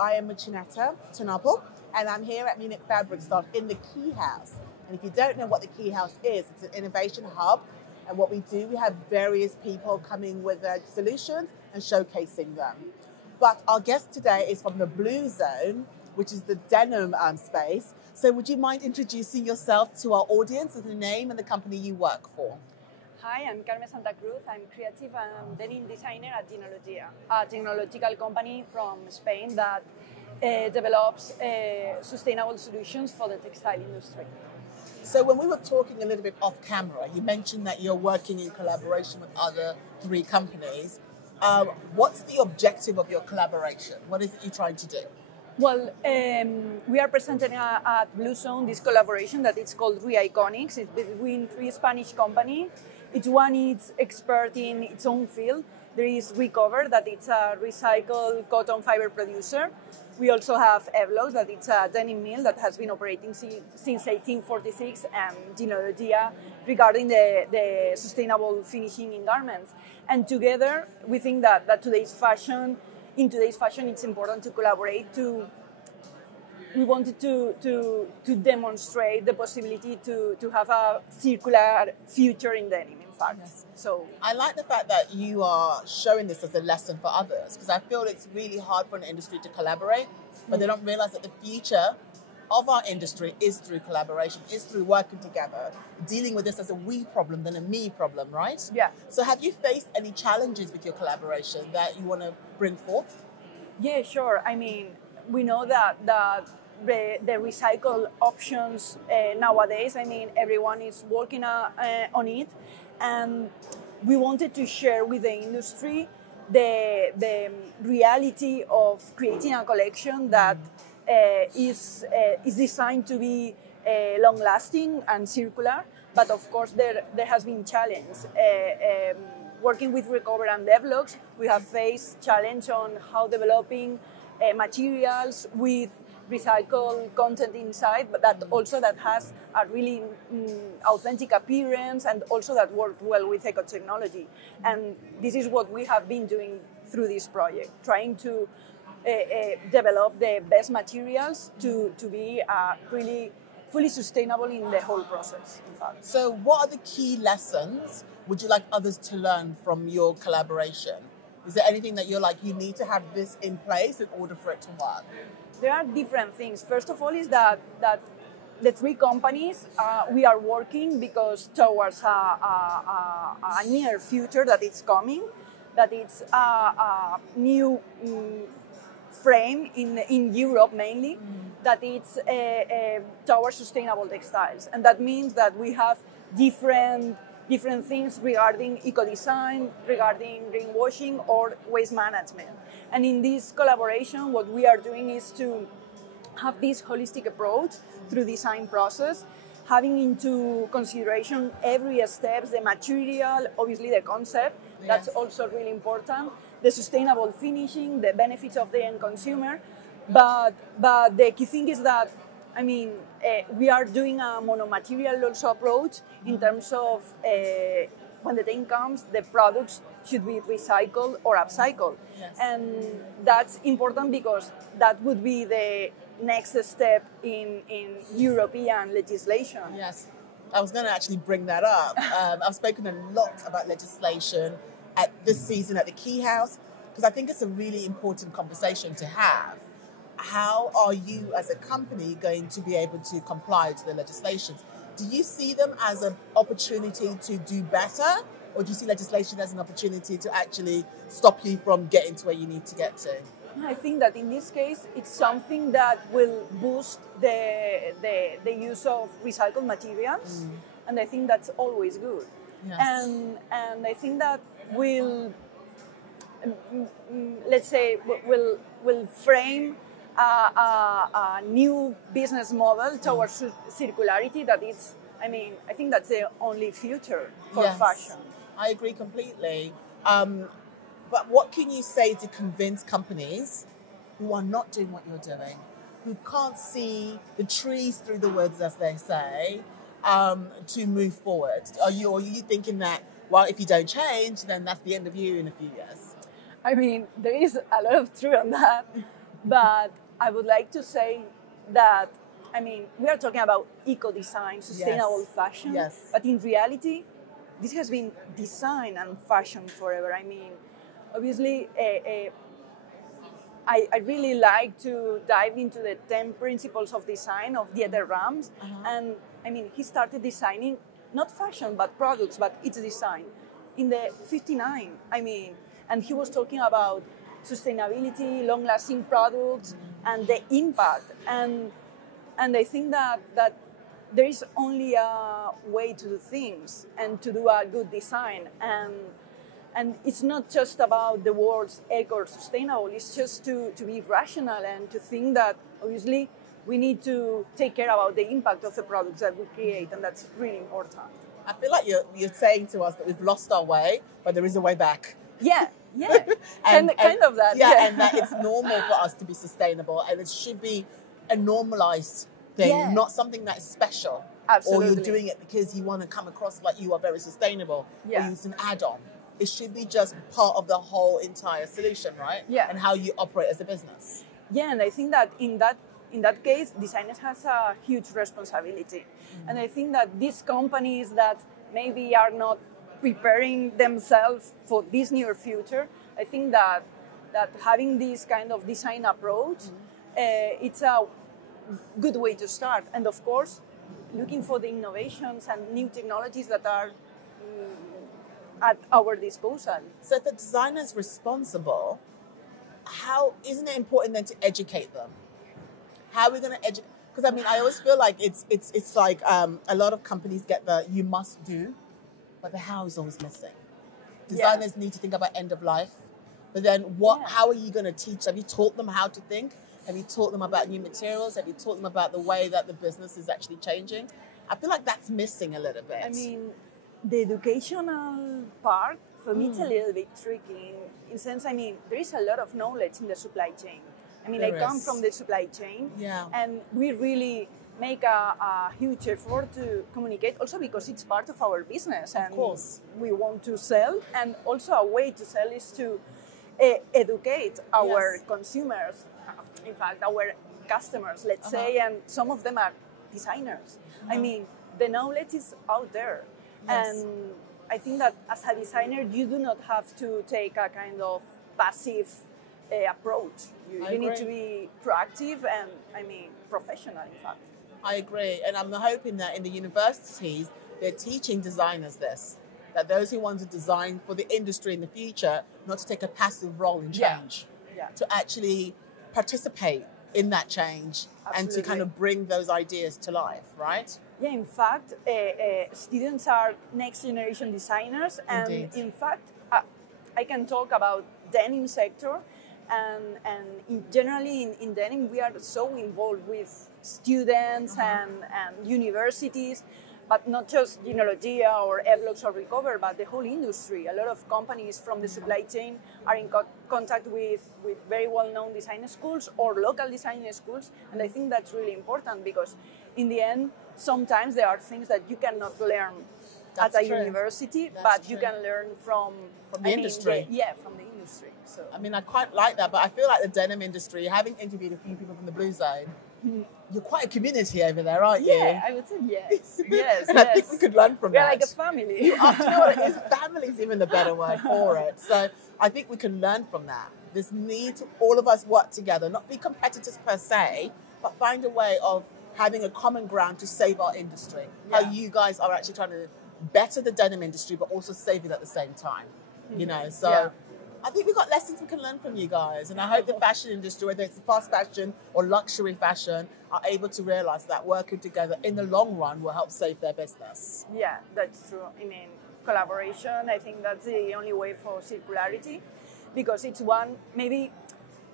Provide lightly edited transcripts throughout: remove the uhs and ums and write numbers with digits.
I am Muchaneta to Napel, and I'm here at Munich Fabric Stock in the Key House. And if you don't know what the Key House is, it's an innovation hub. And what we do, we have various people coming with their solutions and showcasing them. But our guest today is from the Blue Zone, which is the denim space. So would you mind introducing yourself to our audience with the name and the company you work for? Hi, I'm Carme Santacruz. I'm creative and denim designer at Jeanologia, a technological company from Spain that develops sustainable solutions for the textile industry. So when we were talking a little bit off camera, you mentioned that you're working in collaboration with other 3 companies. What's the objective of your collaboration? What is it you're trying to do? Well, we are presenting at Blue Zone this collaboration that is called Re-Iconics. It's between 3 Spanish companies. Each one is expert in its own field. There is Recover, that it's a recycled cotton fiber producer. We also have Evlox, that it's a denim mill that has been operating since 1846, and Jeanologia regarding the sustainable finishing in garments. And together, we think that in today's fashion, it's important to collaborate. We wanted to demonstrate the possibility to have a circular future in denim, in fact. Yes. So I like the fact that you are showing this as a lesson for others, because I feel it's really hard for an industry to collaborate, but they don't realize that the future of our industry is through collaboration, is through working together, dealing with this as a we problem than a me problem, right? yeah. So have you faced any challenges with your collaboration that you want to bring forth? Yeah, sure. I mean, we know that the recycle options nowadays, I mean, everyone is working on it, and we wanted to share with the industry the reality of creating a collection that is designed to be long-lasting and circular, but of course there has been challenge. Working with Recover and Evlox, we have faced challenge on how developing materials with recycled content inside, but that has a really authentic appearance, and also that worked well with eco-technology. And this is what we have been doing through this project, trying to develop the best materials to be really fully sustainable in the whole process, in fact. So what are the key lessons would you like others to learn from your collaboration? Is there anything that you're like, you need to have this in place in order for it to work? There are different things. First of all is that the 3 companies, we are working because towards a near future that it's coming, that it's a new frame in Europe mainly, that it's towards sustainable textiles. And that means that we have different things regarding eco-design, regarding greenwashing or waste management. And in this collaboration, what we are doing is to have this holistic approach through design process, having into consideration every step, the material, obviously the concept, yes. That's also really important, the sustainable finishing, the benefits of the end consumer. But the key thing is that, I mean, we are doing a monomaterial also approach in terms of when the time comes, the products should be recycled or upcycled. Yes. And that's important because that would be the next step in European legislation. Yes, I was going to actually bring that up. I've spoken a lot about legislation at this season at the Key House, because I think it's a really important conversation to have. How are you as a company going to be able to comply to the legislations? Do you see them as an opportunity to do better, or do you see legislation as an opportunity to actually stop you from getting to where you need to get to? I think that in this case, it's something that will boost the use of recycled materials, and I think that's always good. Yes. And I think that will, let's say, will frame a new business model towards circularity that it's, I mean, I think that's the only future for fashion. I agree completely. But what can you say to convince companies who are not doing what you're doing, who can't see the trees through the woods, as they say, to move forward? Are you thinking that, well, if you don't change, then that's the end of you in a few years? I mean, there is a lot of truth on that. But I would like to say that, I mean, we are talking about eco-design, sustainable fashion, but in reality, this has been design and fashion forever. I mean, obviously, I really like to dive into the 10 principles of design of Dieter Rams. And I mean, he started designing not fashion, but products, but it's design in the 59. I mean, and he was talking about sustainability, long-lasting products, and the impact. And I think that there is only a way to do things and to do a good design. And it's not just about the words eco or sustainable, it's just to be rational and to think that obviously we need to take care about the impact of the products that we create, and that's really important. I feel like you're saying to us that we've lost our way, but there is a way back. Yeah. and kind of that. Yeah, and that it's normal for us to be sustainable, and it should be a normalized thing, not something that is special. Absolutely. Or you're doing it because you want to come across like you are very sustainable, or it's an add-on. It should be just part of the whole entire solution, right? Yeah. And how you operate as a business. Yeah, and I think that in that case, designers has a huge responsibility. And I think that these companies that maybe are not preparing themselves for this near future, I think that having this kind of design approach, it's a good way to start. And of course, looking for the innovations and new technologies that are at our disposal. So if the designer is responsible, how isn't it important then to educate them? How are we going to educate? Because I mean, I always feel like it's like a lot of companies get the you must do, but the how is always missing. Designers need to think about end of life, but then what? How are you going to teach? Have you taught them how to think? Have you taught them about new materials? Have you taught them about the way that the business is actually changing? I feel like that's missing a little bit. I mean, the educational part, for me, it's a little bit tricky. In sense, I mean, there is a lot of knowledge in the supply chain. I mean, I come from the supply chain, and we really make a huge effort to communicate, also because it's part of our business. And of course, we want to sell, and also a way to sell is to educate our consumers, in fact, our customers, let's say, and some of them are designers. I mean, the knowledge is out there. And I think that as a designer, you do not have to take a kind of passive approach. You need to be proactive and, I mean, professional, in fact. I agree. And I'm hoping that in the universities, they're teaching designers this, that those who want to design for the industry in the future, not to take a passive role in change, to actually participate in that change and to kind of bring those ideas to life, right? Yeah, in fact, students are next generation designers, and in fact, I can talk about denim sector, and generally in denim we are so involved with students and universities, but not just Jeanologia or Evlux or Recover, but the whole industry. A lot of companies from the supply chain are in contact with very well-known design schools or local design schools, and I think that's really important because in the end, sometimes there are things that you cannot learn at a university, but you can learn from the industry. From the industry. So I mean, I quite like that, but I feel like the denim industry, having interviewed a few people from the Blue Zone, you're quite a community over there, aren't you? Yeah, I would say yes. Yes, and I think we could learn from that. We're like a family. You know what it is? Family is even a better word for it. So I think we can learn from that. This need to all of us work together, not be competitors per se, but find a way of having a common ground to save our industry. How you guys are actually trying to better the denim industry, but also save it at the same time. You know, so I think we've got lessons we can learn from you guys. And I hope the fashion industry, whether it's fast fashion or luxury fashion, are able to realize that working together in the long run will help save their business. Yeah, that's true. I mean, collaboration, I think that's the only way for circularity, because it's one, maybe,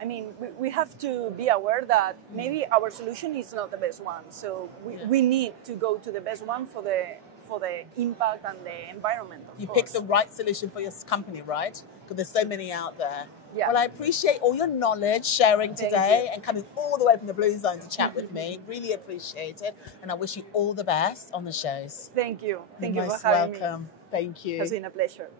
I mean, we have to be aware that maybe our solution is not the best one. So we need to go to the best one for the impact and the environment, of course. Pick the right solution for your company, right? Because there's so many out there. Yeah. Well, I appreciate all your knowledge sharing today and coming all the way from the Blue Zone to chat with me. Really appreciate it. And I wish you all the best on the shows. Thank you. Thank you for having me. Thank you. It has been a pleasure.